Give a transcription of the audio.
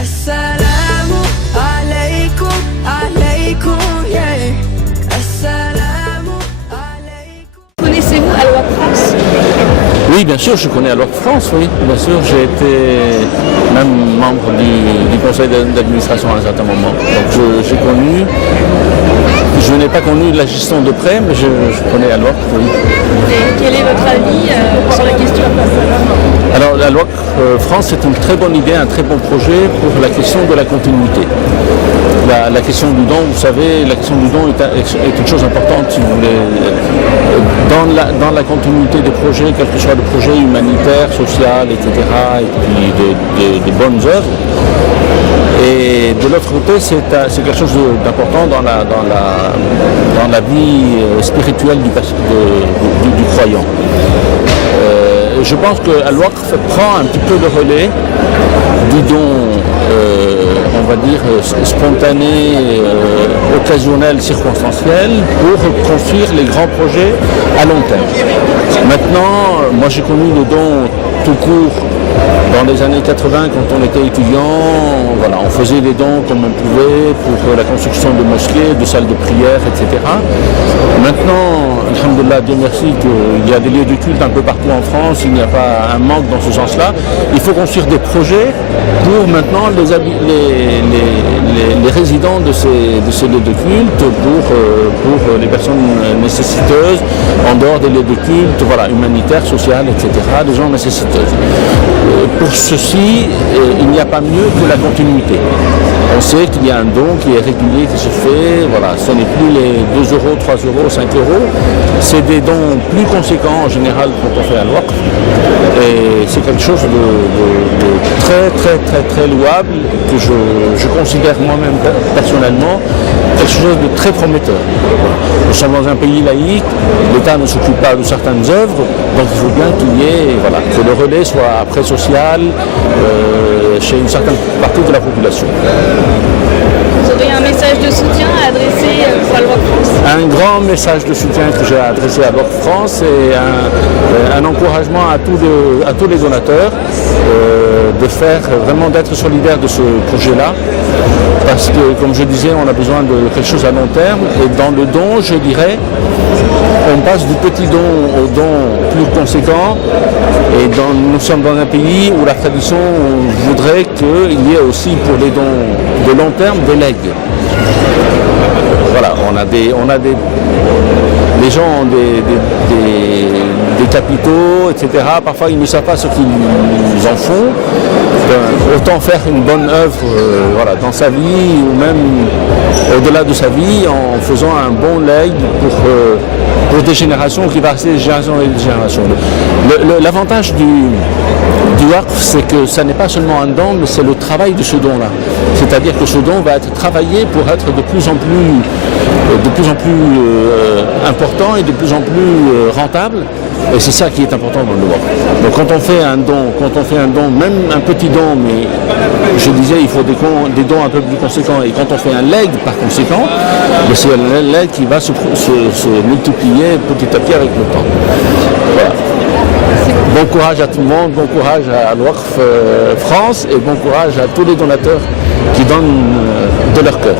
Assalamu alaikum, alaikum, yeah. Assalamu alaikum. Connaissez-vous Al-Waqf France? Oui, bien sûr, je connais Al-Waqf France, oui. Bien sûr, j'ai été même membre du conseil d'administration à un certain moment. Donc j'ai connu, je n'ai pas connu la gestion de près, mais je connais Al-Waqf, oui. Et quel est votre avis sur la question? Alors, Al-Waqf France, c'est une très bonne idée, un très bon projet pour la question de la continuité. La question du don, vous savez, la question du don est une chose importante, si vous voulez, dans la continuité des projets, quel que soit le projet humanitaire, social, etc., et puis des bonnes œuvres. Et de l'autre côté, c'est quelque chose d'important dans la vie spirituelle du croyant. Je pense que Al-Waqf prend un petit peu le relais du don, on va dire, spontané, occasionnel, circonstanciel, pour construire les grands projets à long terme. Maintenant, moi j'ai connu le don tout court dans les années 80 quand on était étudiant. Voilà, on faisait des dons comme on pouvait pour la construction de mosquées, de salles de prière, etc. Maintenant, alhamdoulilah, Dieu merci qu'il y a des lieux de culte un peu partout en France, il n'y a pas un manque dans ce sens-là. Il faut construire des projets pour maintenant les résidents de ces lieux de culte, pour les personnes nécessiteuses, en dehors des lieux de culte, voilà, humanitaires, sociales, etc., des gens nécessiteuses. Pour ceci, il n'y a pas mieux que la continuité. On sait qu'il y a un don qui est régulier, qui se fait, voilà, ce n'est plus les 2 euros, 3 euros, 5 euros, c'est des dons plus conséquents en général quand on fait un Waqf. Et c'est quelque chose de très très très très louable que je considère moi-même personnellement quelque chose de très prometteur. Nous sommes dans un pays laïque, l'État ne s'occupe pas de certaines œuvres, donc il faut bien qu'il y ait, voilà, que le relais soit après social chez une certaine partie de la population. Vous auriez un message de soutien à adresser pour Al-Waqf France? Un grand message de soutien que j'ai adressé à Al-Waqf France et un encouragement à tous les donateurs d'être solidaires de ce projet-là. Parce que, comme je disais, on a besoin de quelque chose à long terme. Et dans le don, je dirais, on passe du petit don au don plus conséquent. Et nous sommes dans un pays où la tradition voudrait qu'il y ait aussi pour les dons de long terme des legs. Voilà, les gens ont des capitaux, etc. Parfois, ils ne savent pas ce qu'ils en font. Autant faire une bonne œuvre voilà, dans sa vie ou même au-delà de sa vie en faisant un bon legs pour des générations qui va rester des générations et des générations. L'avantage du Waqf, c'est que ça n'est pas seulement un don, mais c'est le travail de ce don-là. C'est-à-dire que ce don va être travaillé pour être de plus en plus important et de plus en plus rentable. Et c'est ça qui est important dans le Waqf. Donc quand on fait un don, même un petit don, mais je disais il faut des dons un peu plus conséquents, et quand on fait un leg par conséquent, c'est un leg qui va se multiplier petit à petit avec le temps. Voilà. Bon courage à tout le monde, bon courage à Al-Waqf France et bon courage à tous les donateurs qui donnent de leur cœur.